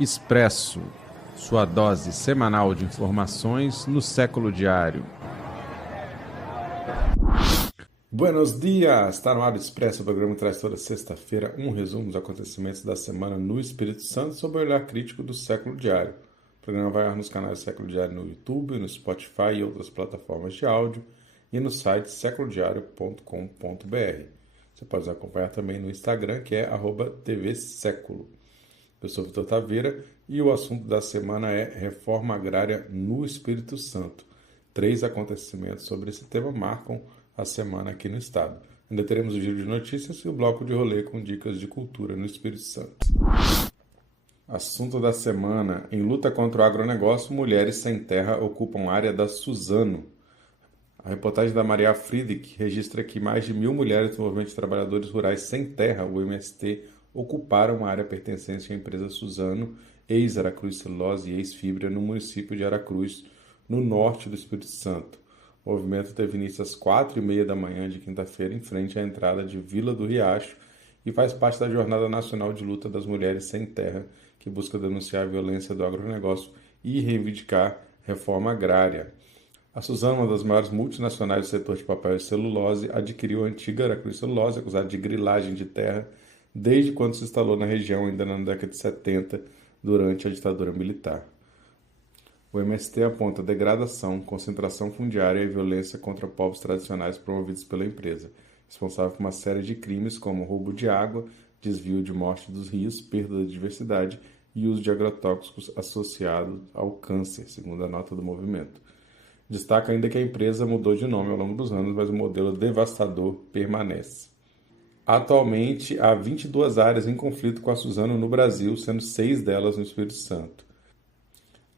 Expresso, sua dose semanal de informações no século diário. Buenos dias! Está no ar o Expresso, o programa que traz toda sexta-feira um resumo dos acontecimentos da semana no Espírito Santo sob o olhar crítico do século diário. O programa vai ao ar nos canais Século Diário no YouTube, no Spotify e outras plataformas de áudio e no site seculodiario.com.br. Você pode nos acompanhar também no Instagram, que é @tvseculo. Eu sou Vitor Taveira e o assunto da semana é reforma agrária no Espírito Santo. 3 acontecimentos sobre esse tema marcam a semana aqui no estado. Ainda teremos o giro de notícias e o bloco de rolê com dicas de cultura no Espírito Santo. Assunto da semana: em luta contra o agronegócio, mulheres sem terra ocupam área da Suzano. A reportagem da Maria Friedrich registra que mais de 1.000 mulheres do Movimento de Trabalhadores Rurais Sem Terra, o MST, ocuparam a área pertencente à empresa Suzano, ex-Aracruz Celulose e ex-Fibra, no município de Aracruz, no norte do Espírito Santo. O movimento teve início às 4h30 da manhã de quinta-feira, em frente à entrada de Vila do Riacho, e faz parte da Jornada Nacional de Luta das Mulheres Sem Terra, que busca denunciar a violência do agronegócio e reivindicar reforma agrária. A Suzano, uma das maiores multinacionais do setor de papel e celulose, adquiriu a antiga Aracruz Celulose, acusada de grilagem de terra, desde quando se instalou na região, ainda na década de 70, durante a ditadura militar. O MST aponta degradação, concentração fundiária e violência contra povos tradicionais promovidos pela empresa, responsável por uma série de crimes como roubo de água, desvio de morte dos rios, perda da diversidade e uso de agrotóxicos associado ao câncer, segundo a nota do movimento. Destaca ainda que a empresa mudou de nome ao longo dos anos, mas o modelo devastador permanece. Atualmente, há 22 áreas em conflito com a Suzano no Brasil, sendo 6 delas no Espírito Santo.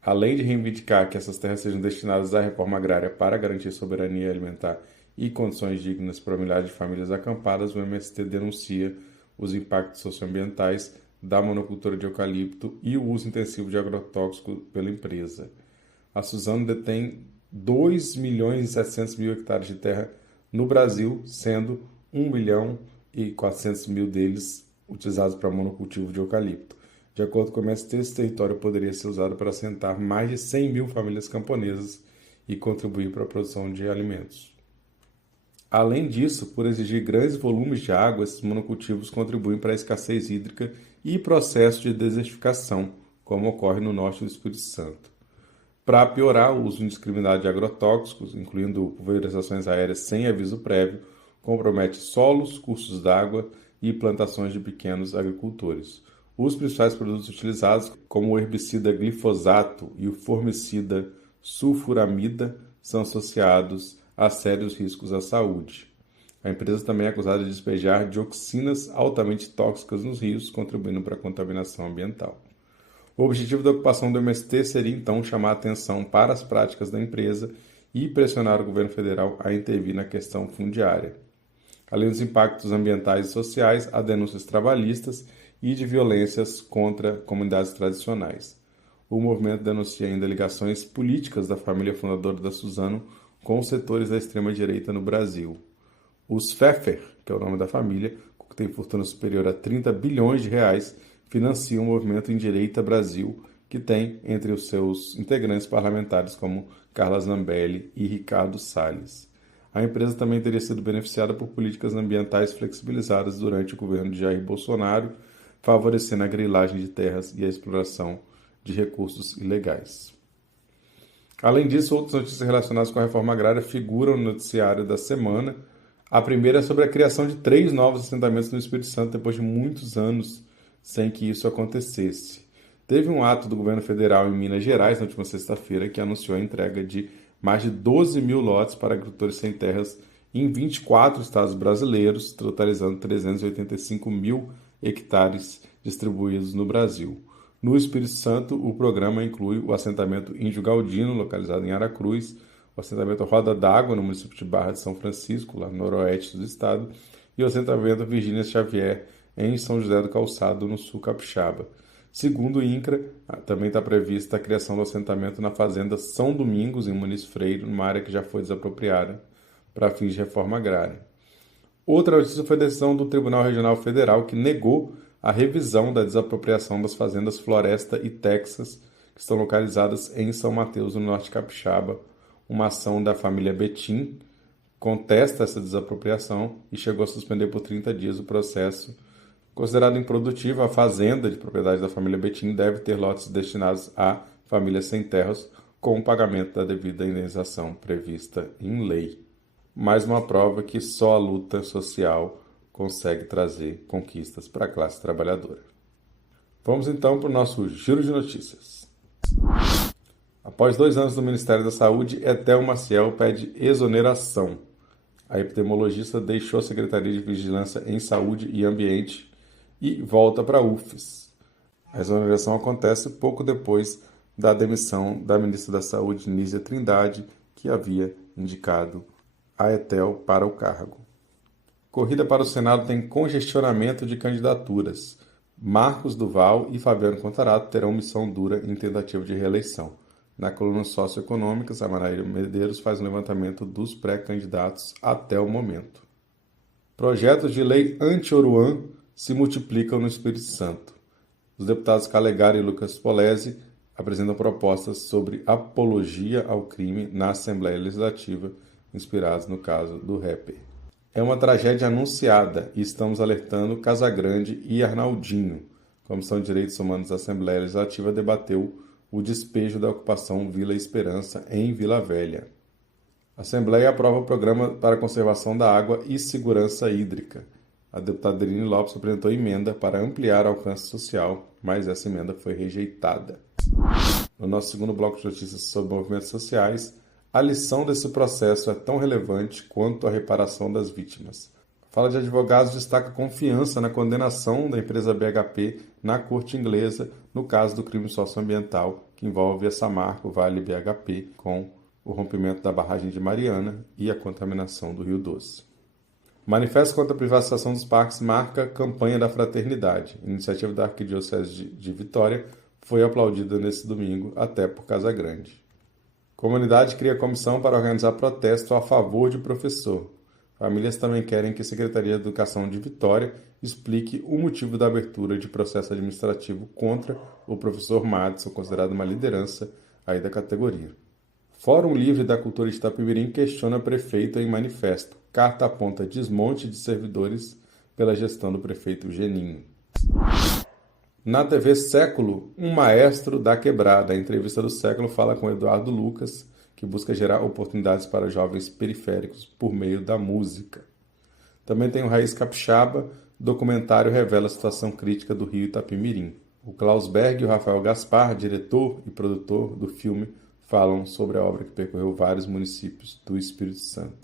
Além de reivindicar que essas terras sejam destinadas à reforma agrária para garantir soberania alimentar e condições dignas para milhares de famílias acampadas, o MST denuncia os impactos socioambientais da monocultura de eucalipto e o uso intensivo de agrotóxicos pela empresa. A Suzano detém 2.700.000 hectares de terra no Brasil, sendo 1.400.000 deles utilizados para monocultivo de eucalipto. De acordo com o MST, esse território poderia ser usado para assentar mais de 100.000 famílias camponesas e contribuir para a produção de alimentos. Além disso, por exigir grandes volumes de água, esses monocultivos contribuem para a escassez hídrica e processo de desertificação, como ocorre no norte do Espírito Santo. Para piorar, o uso indiscriminado de agrotóxicos, incluindo pulverizações aéreas sem aviso prévio, compromete solos, cursos d'água e plantações de pequenos agricultores. Os principais produtos utilizados, como o herbicida glifosato e o formicida sulfuramida, são associados a sérios riscos à saúde. A empresa também é acusada de despejar dioxinas altamente tóxicas nos rios, contribuindo para a contaminação ambiental. O objetivo da ocupação do MST seria, então, chamar a atenção para as práticas da empresa e pressionar o governo federal a intervir na questão fundiária. Além dos impactos ambientais e sociais, há denúncias trabalhistas e de violências contra comunidades tradicionais. O movimento denuncia ainda ligações políticas da família fundadora da Suzano com os setores da extrema-direita no Brasil. Os Pfeffer, que é o nome da família, que tem fortuna superior a 30 bilhões de reais, financiam o movimento Endireita Brasil, que tem entre os seus integrantes parlamentares como Carla Zambelli e Ricardo Salles. A empresa também teria sido beneficiada por políticas ambientais flexibilizadas durante o governo de Jair Bolsonaro, favorecendo a grilagem de terras e a exploração de recursos ilegais. Além disso, outras notícias relacionadas com a reforma agrária figuram no noticiário da semana. A primeira é sobre a criação de 3 novos assentamentos no Espírito Santo depois de muitos anos sem que isso acontecesse. Teve um ato do governo federal em Minas Gerais na última sexta-feira que anunciou a entrega de mais de 12.000 lotes para agricultores sem terras em 24 estados brasileiros, totalizando 385.000 hectares distribuídos no Brasil. No Espírito Santo, o programa inclui o assentamento Índio Galdino, localizado em Aracruz, o assentamento Roda d'Água, no município de Barra de São Francisco, lá no noroeste do estado, e o assentamento Virgínia Xavier, em São José do Calçado, no sul capixaba. Segundo o INCRA, também está prevista a criação do assentamento na fazenda São Domingos, em Muniz Freire, numa área que já foi desapropriada para fins de reforma agrária. Outra notícia foi a decisão do Tribunal Regional Federal que negou a revisão da desapropriação das fazendas Floresta e Texas, que estão localizadas em São Mateus, no norte capixaba. Uma ação da família Betim contesta essa desapropriação e chegou a suspender por 30 dias o processo. Considerado improdutivo, a fazenda de propriedade da família Betim deve ter lotes destinados a famílias sem terras, com o pagamento da devida indenização prevista em lei. Mais uma prova que só a luta social consegue trazer conquistas para a classe trabalhadora. Vamos então para o nosso giro de notícias. Após 2 anos no Ministério da Saúde, Etel Maciel pede exoneração. A epidemiologista deixou a Secretaria de Vigilância em Saúde e Ambiente e volta para a UFES. A exoneração acontece pouco depois da demissão da ministra da Saúde, Nízia Trindade, que havia indicado a Etel para o cargo. Corrida para o Senado tem congestionamento de candidaturas. Marcos Duval e Fabiano Contarato terão missão dura em tentativa de reeleição. Na coluna socioeconômicas, a Manaíra Medeiros faz um levantamento dos pré-candidatos até o momento. Projetos de lei anti-Oruan se multiplicam no Espírito Santo. Os deputados Calegari e Lucas Polese apresentam propostas sobre apologia ao crime na Assembleia Legislativa, inspirados no caso do rapper. É uma tragédia anunciada e estamos alertando Casagrande e Arnaldinho. A Comissão de Direitos Humanos da Assembleia Legislativa debateu o despejo da ocupação Vila Esperança em Vila Velha. A Assembleia aprova o Programa para a Conservação da Água e Segurança Hídrica. A deputada Irine Lopes apresentou emenda para ampliar o alcance social, mas essa emenda foi rejeitada. No nosso segundo bloco de notícias sobre movimentos sociais, a lição desse processo é tão relevante quanto a reparação das vítimas. A Fala de Advogados destaca confiança na condenação da empresa BHP na corte inglesa no caso do crime socioambiental que envolve a Samarco Vale BHP com o rompimento da barragem de Mariana e a contaminação do Rio Doce. O Manifesto contra a Privatização dos Parques marca campanha da fraternidade. A iniciativa da Arquidiocese de Vitória foi aplaudida nesse domingo, até por Casagrande. Comunidade cria comissão para organizar protesto a favor de professor. Famílias também querem que a Secretaria de Educação de Vitória explique o motivo da abertura de processo administrativo contra o professor Madison, considerado uma liderança aí da categoria. Fórum Livre da Cultura de Itapemirim questiona prefeito em manifesto. Carta aponta desmonte de servidores pela gestão do prefeito Geninho. Na TV Século, um maestro da quebrada. A entrevista do Século fala com Eduardo Lucas, que busca gerar oportunidades para jovens periféricos por meio da música. Também tem o Raiz Capixaba, documentário revela a situação crítica do Rio Itapemirim. O Klaus Berg e o Rafael Gaspar, diretor e produtor do filme, falam sobre a obra que percorreu vários municípios do Espírito Santo.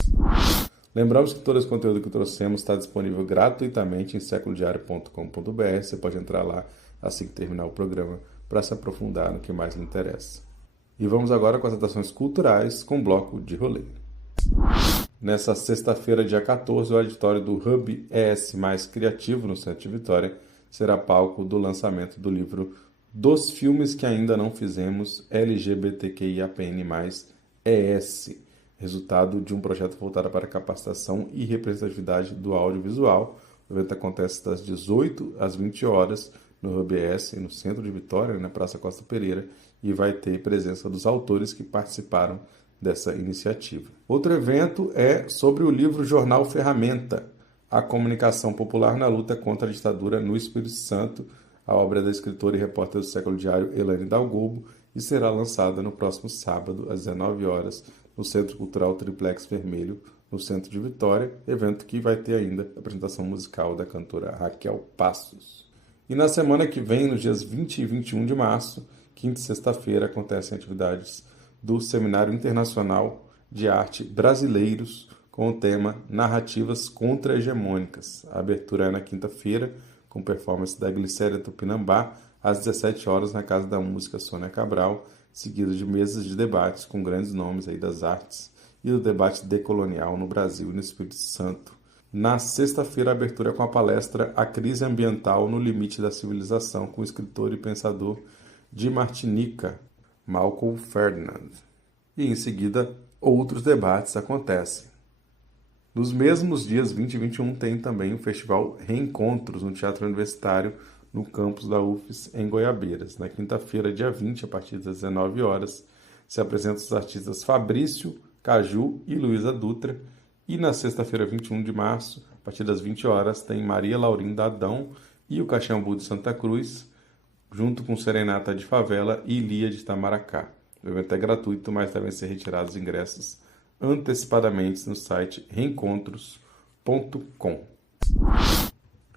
Lembramos que todo esse conteúdo que trouxemos está disponível gratuitamente em seculodiario.com.br. Você pode entrar lá assim que terminar o programa para se aprofundar no que mais lhe interessa. E vamos agora com as atrações culturais com bloco de rolê. Nessa sexta-feira, dia 14, o auditório do Hub ES Mais Criativo, no Centro de Vitória, será palco do lançamento do livro Dos Filmes que Ainda Não Fizemos, LGBTQIAPN+, ES, resultado de um projeto voltado para a capacitação e representatividade do audiovisual. O evento acontece das 18 às 20 horas no Hub ES, no centro de Vitória, na Praça Costa Pereira, e vai ter presença dos autores que participaram dessa iniciativa. Outro evento é sobre o livro Jornal Ferramenta, a comunicação popular na luta contra a ditadura no Espírito Santo. A obra é da escritora e repórter do Século Diário, Elaine Dalgobo, e será lançada no próximo sábado, às 19 horas, no Centro Cultural Triplex Vermelho, no centro de Vitória, evento que vai ter ainda a apresentação musical da cantora Raquel Passos. E na semana que vem, nos dias 20 e 21 de março, quinta e sexta-feira, acontecem atividades do Seminário Internacional de Arte Brasileiros com o tema Narrativas Contra-Hegemônicas. A abertura é na quinta-feira, com performance da Glicéria Tupinambá, às 17 horas na Casa da Música Sônia Cabral, seguido de mesas de debates com grandes nomes aí das artes e do debate decolonial no Brasil e no Espírito Santo. Na sexta-feira, a abertura é com a palestra A Crise Ambiental no Limite da Civilização, com o escritor e pensador de Martinica, Malcolm Ferdinand. E em seguida, outros debates acontecem. Nos mesmos dias 20 e 21 tem também o Festival Reencontros no Teatro Universitário, no campus da UFES, em Goiabeiras. Na quinta-feira, dia 20, a partir das 19 horas, se apresentam os artistas Fabrício, Caju e Luísa Dutra. E na sexta-feira, 21 de março, a partir das 20 horas, tem Maria Laurinda Adão e o Caxambu de Santa Cruz, junto com Serenata de Favela e Lia de Itamaracá. O evento é gratuito, mas devem ser retirados ingressos antecipadamente no site reencontros.com.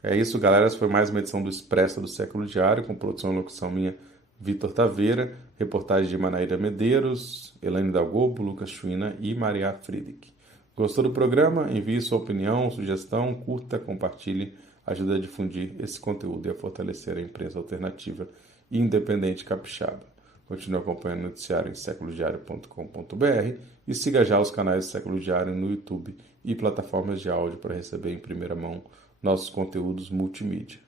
É isso, galera. Essa foi mais uma edição do Expresso do Século Diário, com produção e locução minha, Vitor Taveira, reportagem de Manaíra Medeiros, Elaine Dalgobo, Lucas Chuina e Maria Friedrich. Gostou do programa? Envie sua opinião, sugestão, curta, compartilhe, ajuda a difundir esse conteúdo e a fortalecer a imprensa alternativa e independente capixaba. Continue acompanhando o noticiário em séculodiario.com.br e siga já os canais do Século Diário no YouTube e plataformas de áudio para receber em primeira mão nossos conteúdos multimídia.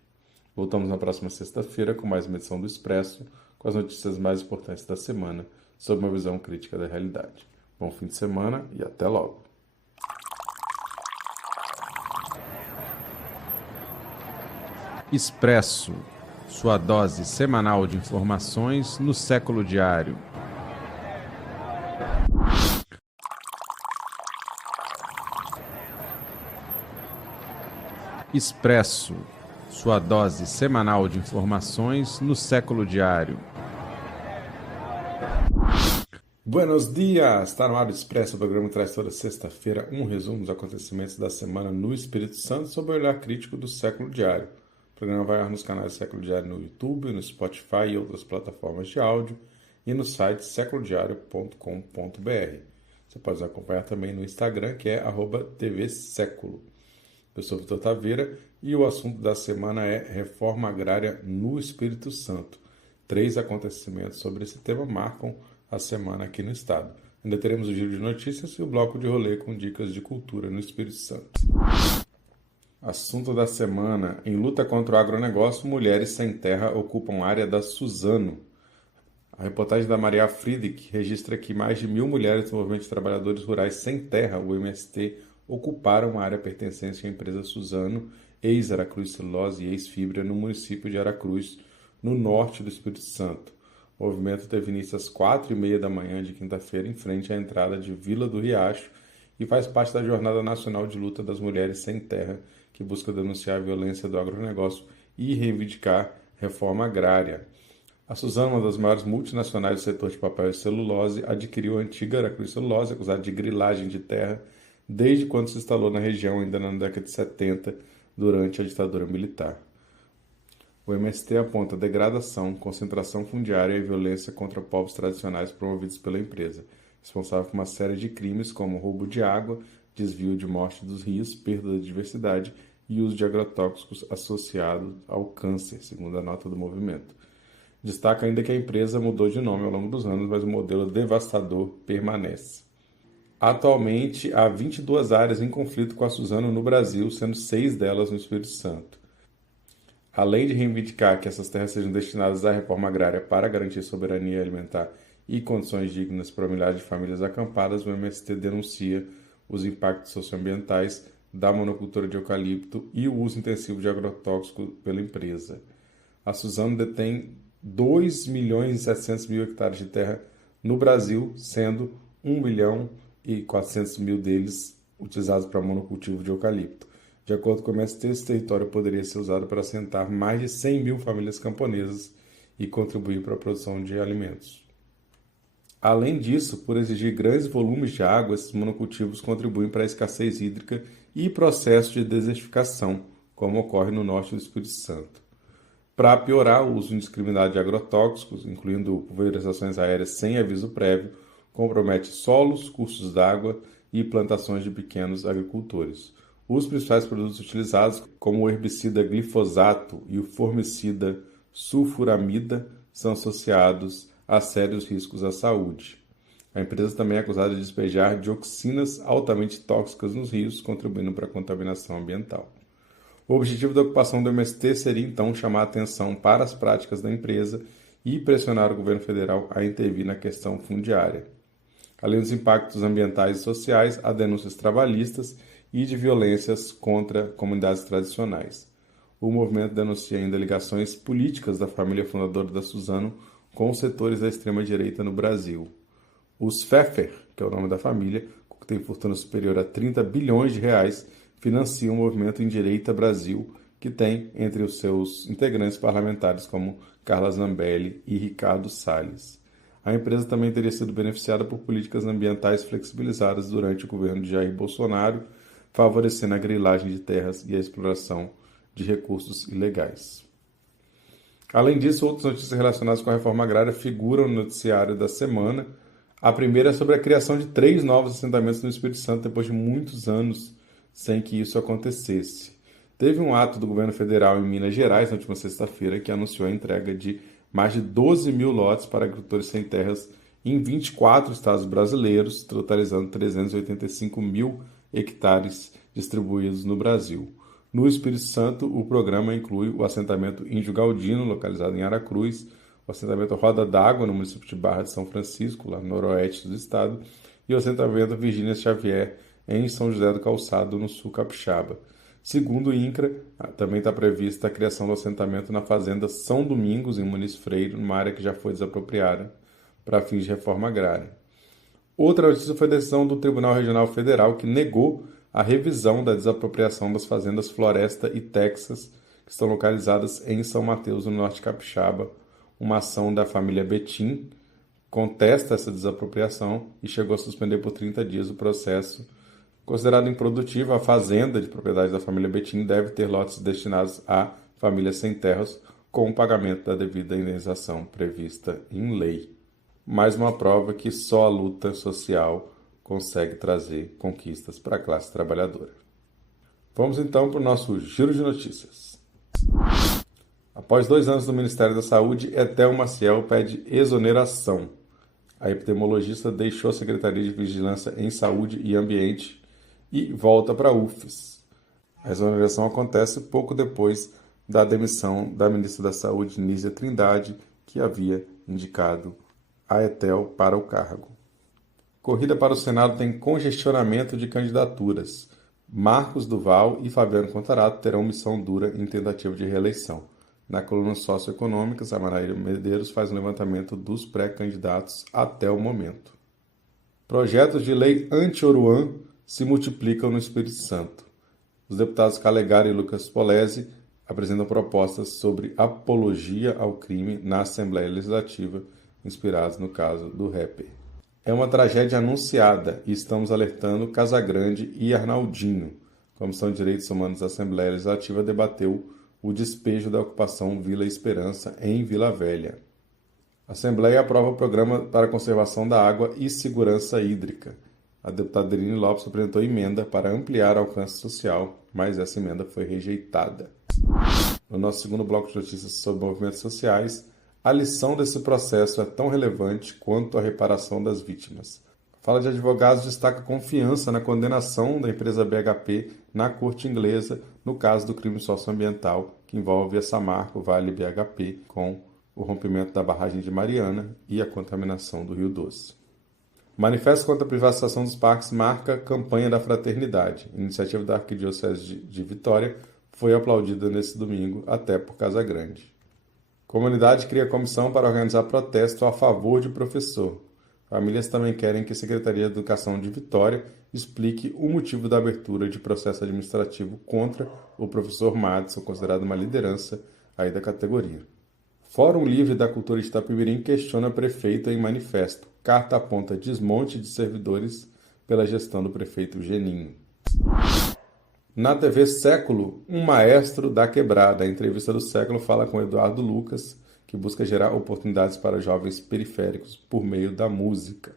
Voltamos na próxima sexta-feira com mais uma edição do Expresso, com as notícias mais importantes da semana, sob uma visão crítica da realidade. Bom fim de semana e até logo! Expresso, sua dose semanal de informações no Século Diário. Expresso, sua dose semanal de informações no Século Diário. Buenos dias! Está no ar o Expresso, o programa que traz toda sexta-feira um resumo dos acontecimentos da semana no Espírito Santo sob o olhar crítico do Século Diário. O programa vai ao ar nos canais Século Diário no YouTube, no Spotify e outras plataformas de áudio e no site séculodiario.com.br. Você pode nos acompanhar também no Instagram, que é @tvséculo. Eu sou Vitor Taveira e o assunto da semana é Reforma Agrária no Espírito Santo. 3 acontecimentos sobre esse tema marcam a semana aqui no estado. Ainda teremos o giro de notícias e o bloco de rolê com dicas de cultura no Espírito Santo. Assunto da semana: em luta contra o agronegócio, mulheres sem terra ocupam área da Suzano. A reportagem da Maria Friedrich registra que mais de 1.000 mulheres do Movimento de Trabalhadores Rurais Sem Terra, o MST, ocuparam a área pertencente à empresa Suzano, ex-Aracruz Celulose e ex-Fibra, no município de Aracruz, no norte do Espírito Santo. O movimento teve início às 4h30 da manhã de quinta-feira, em frente à entrada de Vila do Riacho, e faz parte da Jornada Nacional de Luta das Mulheres Sem Terra, que busca denunciar a violência do agronegócio e reivindicar reforma agrária. A Suzano, uma das maiores multinacionais do setor de papel e celulose, adquiriu a antiga Aracruz Celulose, acusada de grilagem de terra, desde quando se instalou na região, ainda na década de 70, durante a ditadura militar. O MST aponta degradação, concentração fundiária e violência contra povos tradicionais promovidos pela empresa, responsável por uma série de crimes como roubo de água, desvio de morte dos rios, perda da diversidade e uso de agrotóxicos associado ao câncer, segundo a nota do movimento. Destaca ainda que a empresa mudou de nome ao longo dos anos, mas o modelo devastador permanece. Atualmente, há 22 áreas em conflito com a Suzano no Brasil, sendo 6 delas no Espírito Santo. Além de reivindicar que essas terras sejam destinadas à reforma agrária para garantir soberania alimentar e condições dignas para milhares de famílias acampadas, o MST denuncia os impactos socioambientais da monocultura de eucalipto e o uso intensivo de agrotóxicos pela empresa. A Suzano detém 2.700.000 hectares de terra no Brasil, sendo 1.400.000 deles utilizados para monocultivo de eucalipto. De acordo com o MST, esse território poderia ser usado para assentar mais de 100.000 famílias camponesas e contribuir para a produção de alimentos. Além disso, por exigir grandes volumes de água, esses monocultivos contribuem para a escassez hídrica e processo de desertificação, como ocorre no norte do Espírito Santo. Para piorar, o uso indiscriminado de agrotóxicos, incluindo pulverizações aéreas sem aviso prévio, compromete solos, cursos d'água e plantações de pequenos agricultores. Os principais produtos utilizados, como o herbicida glifosato e o formicida sulfuramida, são associados a sérios riscos à saúde. A empresa também é acusada de despejar dioxinas altamente tóxicas nos rios, contribuindo para a contaminação ambiental. O objetivo da ocupação do MST seria, então, chamar a atenção para as práticas da empresa e pressionar o governo federal a intervir na questão fundiária. Além dos impactos ambientais e sociais, há denúncias trabalhistas e de violências contra comunidades tradicionais. o movimento denuncia ainda ligações políticas da família fundadora da Suzano com os setores da extrema-direita no Brasil. Os Pfeffer, que é o nome da família, que tem fortuna superior a 30 bilhões de reais, financiam o movimento Endireita Brasil, que tem entre os seus integrantes parlamentares como Carla Zambelli e Ricardo Salles. A empresa também teria sido beneficiada por políticas ambientais flexibilizadas durante o governo de Jair Bolsonaro, favorecendo a grilagem de terras e a exploração de recursos ilegais. Além disso, outras notícias relacionadas com a reforma agrária figuram no noticiário da semana. A primeira é sobre a criação de 3 novos assentamentos no Espírito Santo depois de muitos anos sem que isso acontecesse. Teve um ato do governo federal em Minas Gerais na última sexta-feira que anunciou a entrega de mais de 12 mil lotes para agricultores sem terras em 24 estados brasileiros, totalizando 385 mil hectares distribuídos no Brasil. No Espírito Santo, o programa inclui o assentamento Índio Galdino, localizado em Aracruz, o assentamento Roda d'Água, no município de Barra de São Francisco, lá no noroeste do estado, e o assentamento Virgínia Xavier, em São José do Calçado, no sul capixaba. Segundo o INCRA, também está prevista a criação do assentamento na fazenda São Domingos, em Muniz Freire, numa área que já foi desapropriada para fins de reforma agrária. Outra notícia foi a decisão do Tribunal Regional Federal, que negou a revisão da desapropriação das fazendas Floresta e Texas, que estão localizadas em São Mateus, no norte capixaba. Uma ação da família Betim contesta essa desapropriação e chegou a suspender por 30 dias o processo. Considerado improdutivo, a fazenda de propriedade da família Betim deve ter lotes destinados a famílias sem terras, com o pagamento da devida indenização prevista em lei. Mais uma prova que só a luta social consegue trazer conquistas para a classe trabalhadora. Vamos então para o nosso giro de notícias. Após 2 anos no Ministério da Saúde, Etel Maciel pede exoneração. A epidemiologista deixou a Secretaria de Vigilância em Saúde e Ambiente e volta para a UFES. A exoneração acontece pouco depois da demissão da ministra da Saúde, Nízia Trindade, que havia indicado a Etel para o cargo. Corrida para o Senado tem congestionamento de candidaturas. Marcos Duval e Fabiano Contarato terão missão dura em tentativa de reeleição. Na coluna socioeconômicas, a Manaíra Medeiros faz um levantamento dos pré-candidatos até o momento. Projetos de lei anti-Oruan se multiplicam no Espírito Santo. Os deputados Calegari e Lucas Polese apresentam propostas sobre apologia ao crime na Assembleia Legislativa, inspirados no caso do rapper. É uma tragédia anunciada e estamos alertando Casagrande e Arnaldinho. A Comissão de Direitos Humanos da Assembleia Legislativa debateu o despejo da ocupação Vila Esperança em Vila Velha. A Assembleia aprova o Programa para a Conservação da Água e Segurança Hídrica. A deputada Irine Lopes apresentou emenda para ampliar o alcance social, mas essa emenda foi rejeitada. No nosso segundo bloco de notícias sobre movimentos sociais, a lição desse processo é tão relevante quanto a reparação das vítimas. A Fala de Advogados destaca confiança na condenação da empresa BHP na corte inglesa no caso do crime socioambiental que envolve a Samarco Vale BHP com o rompimento da barragem de Mariana e a contaminação do Rio Doce. O Manifesto contra a Privatização dos Parques marca a campanha da fraternidade. A iniciativa da Arquidiocese de Vitória foi aplaudida nesse domingo, até por Casagrande. A comunidade cria comissão para organizar protesto a favor de professor. Famílias também querem que a Secretaria de Educação de Vitória explique o motivo da abertura de processo administrativo contra o professor Madison, considerado uma liderança aí da categoria. Fórum Livre da Cultura de Itapemirim questiona prefeito em manifesto. Carta aponta desmonte de servidores pela gestão do prefeito Geninho. Na TV Século, um maestro da quebrada. A entrevista do Século fala com Eduardo Lucas, que busca gerar oportunidades para jovens periféricos por meio da música.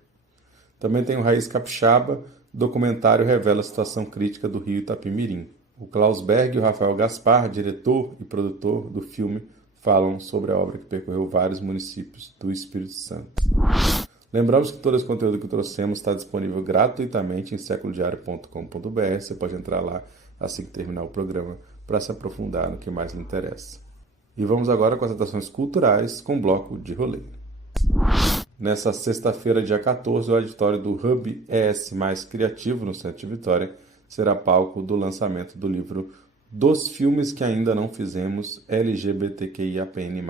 Também tem o Raiz Capixaba, documentário revela a situação crítica do Rio Itapemirim. O Klaus Berg e o Rafael Gaspar, diretor e produtor do filme, falam sobre a obra que percorreu vários municípios do Espírito Santo. Lembramos que todo esse conteúdo que trouxemos está disponível gratuitamente em seculodiario.com.br. Você pode entrar lá assim que terminar o programa para se aprofundar no que mais lhe interessa. E vamos agora com as atrações culturais com bloco de rolê. Nessa sexta-feira, dia 14, o auditório do Hub ES Mais Criativo, no Centro de Vitória, será palco do lançamento do livro Dos filmes que ainda não fizemos, LGBTQIAPN+,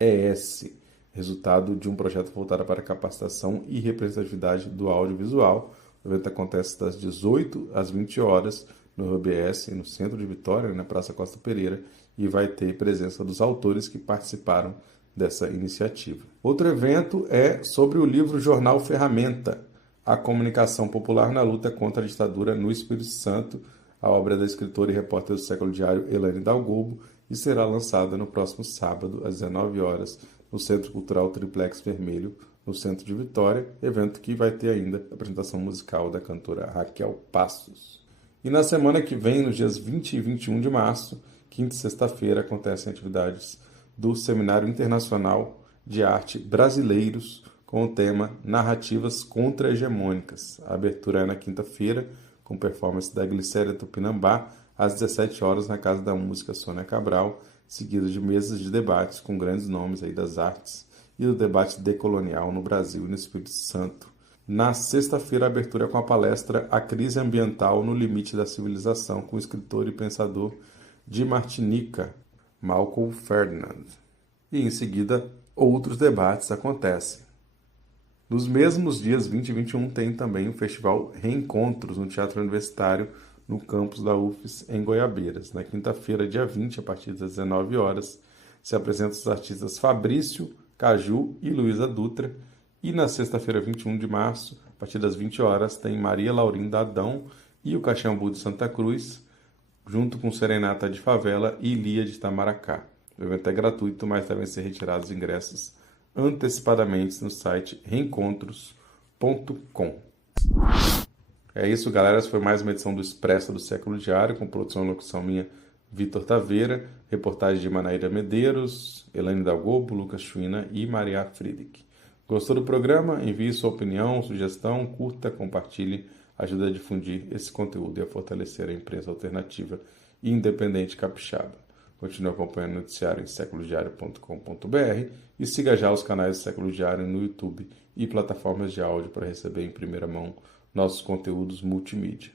ES, resultado de um projeto voltado para a capacitação e representatividade do audiovisual. O evento acontece das 18 às 20 horas no RBS, no centro de Vitória, na Praça Costa Pereira, e vai ter presença dos autores que participaram dessa iniciativa. Outro evento é sobre o livro Jornal Ferramenta, a comunicação popular na luta contra a ditadura no Espírito Santo, a obra da escritora e repórter do Século Diário Elaine Dalgobo, e será lançada no próximo sábado, às 19 horas, no Centro Cultural Triplex Vermelho, no centro de Vitória, evento que vai ter ainda a apresentação musical da cantora Raquel Passos. E na semana que vem, nos dias 20 e 21 de março, quinta e sexta-feira, acontecem atividades do Seminário Internacional de Arte Brasileiros, com o tema Narrativas Contra-Hegemônicas. A abertura é na quinta-feira, com performance da Glicéria Tupinambá, às 17 horas na Casa da Música Sônia Cabral, seguido de mesas de debates com grandes nomes aí das artes e do debate decolonial no Brasil e no Espírito Santo. Na sexta-feira, a abertura é com a palestra A Crise Ambiental no Limite da Civilização, com o escritor e pensador de Martinica, Malcolm Ferdinand. E em seguida, outros debates acontecem. Nos mesmos dias 20 e 21 tem também o Festival Reencontros no Teatro Universitário, no campus da UFES, em Goiabeiras. Na quinta-feira, dia 20, a partir das 19 horas, se apresentam os artistas Fabrício, Caju e Luísa Dutra. E na sexta-feira, 21 de março, a partir das 20 horas, tem Maria Laurinda Adão e o Caxambu de Santa Cruz, junto com Serenata de Favela e Lia de Itamaracá. O evento é gratuito, mas devem ser retirados os ingressos antecipadamente no site reencontros.com. É isso, galera. Essa foi mais uma edição do Expresso do Século Diário, com produção e locução minha, Vitor Taveira, reportagem de Manaíra Medeiros, Elaine Dalgobo, Lucas Chuina e Maria Friedrich. Gostou do programa? Envie sua opinião, sugestão, curta, compartilhe, ajuda a difundir esse conteúdo e a fortalecer a imprensa alternativa e independente capixaba. Continue acompanhando o noticiário em séculodiario.com.br e siga já os canais do Século Diário no YouTube e plataformas de áudio para receber em primeira mão nossos conteúdos multimídia.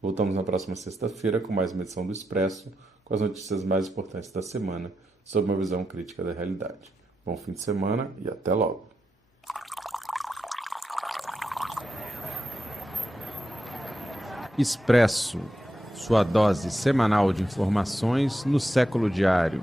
Voltamos na próxima sexta-feira com mais uma edição do Expresso, com as notícias mais importantes da semana, sob uma visão crítica da realidade. Bom fim de semana e até logo! Expresso, sua dose semanal de informações no Século Diário.